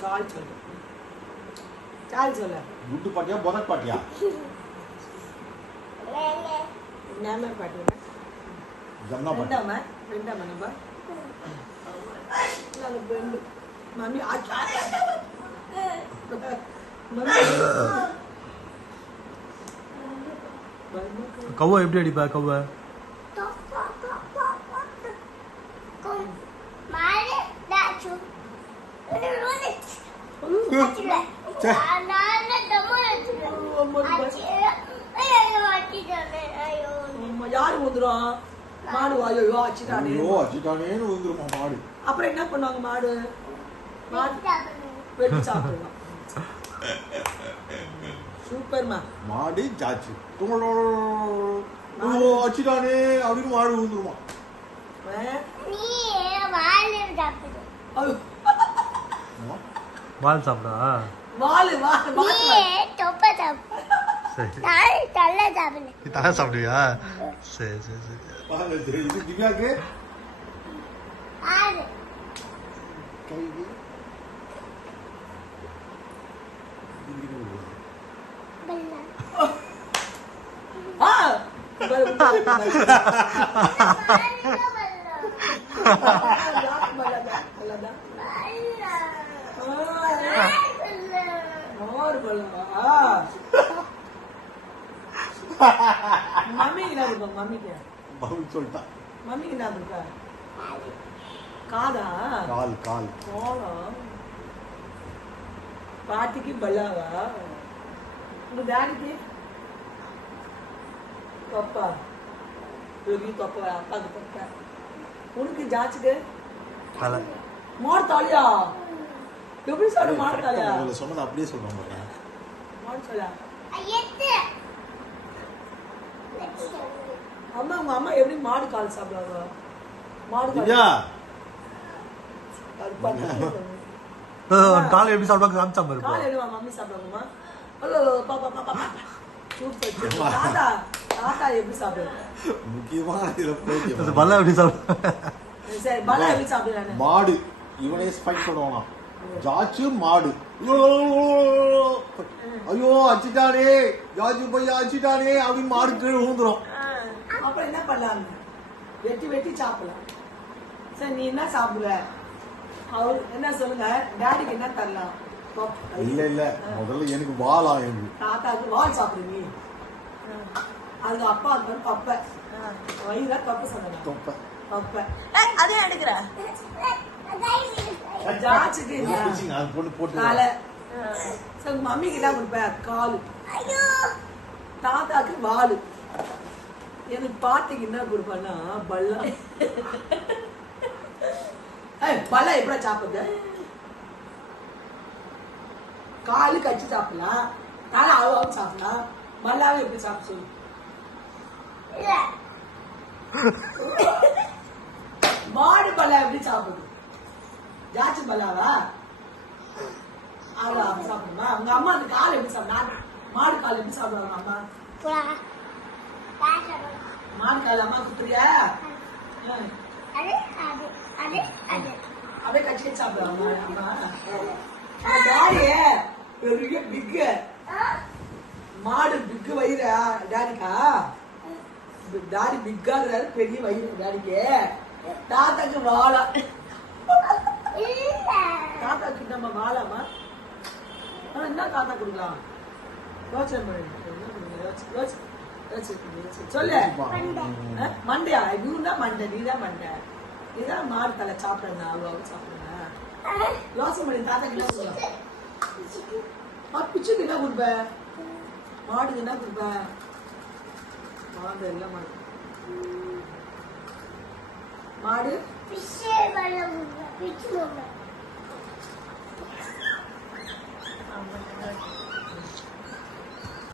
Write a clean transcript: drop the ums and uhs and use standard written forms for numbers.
चाल चल चाल चल गुड्डू पाटिया बोनट पाटिया नाम पाटिया जमुना पाटिया बेंडा मनबा लाग बेंड मम्मी आज मम्मी कौवा எப்படி அடிப்பா கௌவா மாறு டாச்சு யாரு ஊதுறோம் மாடு ஐயோ அச்சிட்டானே அச்சிட்டானேன்னு ஊதுறோமா மாடு அப்புறம் என்ன பண்ணுவாங்க மாடு வெட்டி சாப்பிடுவாங்க சூப்பர்மா மாடு சாச்சு அச்சிட்டானே அப்படின்னு மாடு ஊதுருமா நீ வால் சாப்பிடு வால் சாப்பிடா வால் நீ தொப்ப சாப்பிடு சரி நான் தலை சாப்பிடு நீ தலை சாப்பிடுவியா சரி சரி சரி இது திவ்யாக்கு ஆறு கைக்கு பல்லா मम्मी की ना मम्मी क्या बहुत चलता मम्मी की ना कादा काल काल काला पार्टी की बल्लावा उनको ध्यान की पापा योगी पापा आपा का पापा उनकी जांच के தலை मार तालिया எப்படி சொல்ற மாடு தாலியா அவங்க சொன்னது அப்படியே சொல்றாங்க பாருங்க மாடு சொல்ல ஐயத்து அம்மா உங்க அம்மா எப்படி மாடு கால் சாப்பிடுவாங்க மாடு திவ்யா காலை எப்படி சாப்பிடுவாங்க காமிச்சா பாரு கால் எடுவா மம்மி சாப்பிடுவாங்கம்மா அல்லோ பாப்பா பாப்பா சூப்பர் தாத்தா தாத்தா எப்படி சாப்பிடுவாங்க முக்கியமா இதுல போய் அது பல்ல எப்படி சாப்பிடுவாங்க சரி பலா எப்படி சாப்பிடுறாங்க மாடு இவனே ஸ்பைக் பண்ணுவானா ஜாச்சு மாடு ஐயோ அச்சிட்டானே ஜாச்சு போய் அச்சிட்டானே அப்படின்னு மாடு கீழே ஊந்துரும் அப்புறம் என்ன பண்ணலாம் வெட்டி வெட்டி சாப்பிடலாம் சரி நீ என்ன சாப்பிடுற அவர் என்ன சொல்லுங்க டாடிக்கு என்ன தரலாம் இல்ல இல்ல முதல்ல எனக்கு வாலா எனக்கு தாத்தாக்கு வால் சாப்பிடு நீ அதுக்கு அப்பா இருக்கு பப்பை வயிறா தப்பு சொன்ன தொப்ப பப்பை அதே எடுக்கிற ஜாச்சுக்கு அது போட்டு போட்டு காலை சரி மம்மிக்கு என்ன கொடுப்ப காலு தாத்தாக்கு வாலு எனக்கு பாட்டிக்கு என்ன கொடுப்பேன்னா பல்லா பல்லா எப்படி சாப்பிடுது காலு கச்சி சாப்பிடலாம் தலை அவ்வளவு சாப்பிடலாம் பல்லாவே எப்படி சாப்பிட சொல்லு மாடு பல்லா எப்படி சாப்பிடுது ஜாச்சு பல்லாவா அவ்வளோ அப்படி சாப்பிடுமா உங்க அம்மா அந்த கால் எப்படி சாப்பிடா மாடு கால் எப்படி சாப்பிடுவாங்க அம்மா மாடு கால் அம்மா குத்துறியா அப்படியே கட்சி சாப்பிடுவாங்க அம்மா டாடிய பெரிய பிக்கு மாடு பிக்கு வயிறா டாடிக்கா டாடி பிக்காங்கிறாரு பெரிய வயிறு டாடிக்கு தாத்தாக்கு வாழா தாத்தாக்கு நம்ம வாழாமா என்ன தாத்தா கொடுக்கலாம் யோசனை சொல்லு மண்டையா இதுதான் மண்டை நீதான் மண்டை நீதான் மாடு தலை சாப்பிடுங்க அவ்வளோ சாப்பிடுங்க யோசனை பண்ணி தாத்தாக்கு என்ன சொல்லலாம் பிச்சுக்கு என்ன கொடுப்ப மாடுக்கு என்ன கொடுப்ப மாடு எல்லாம் மாடு மாடு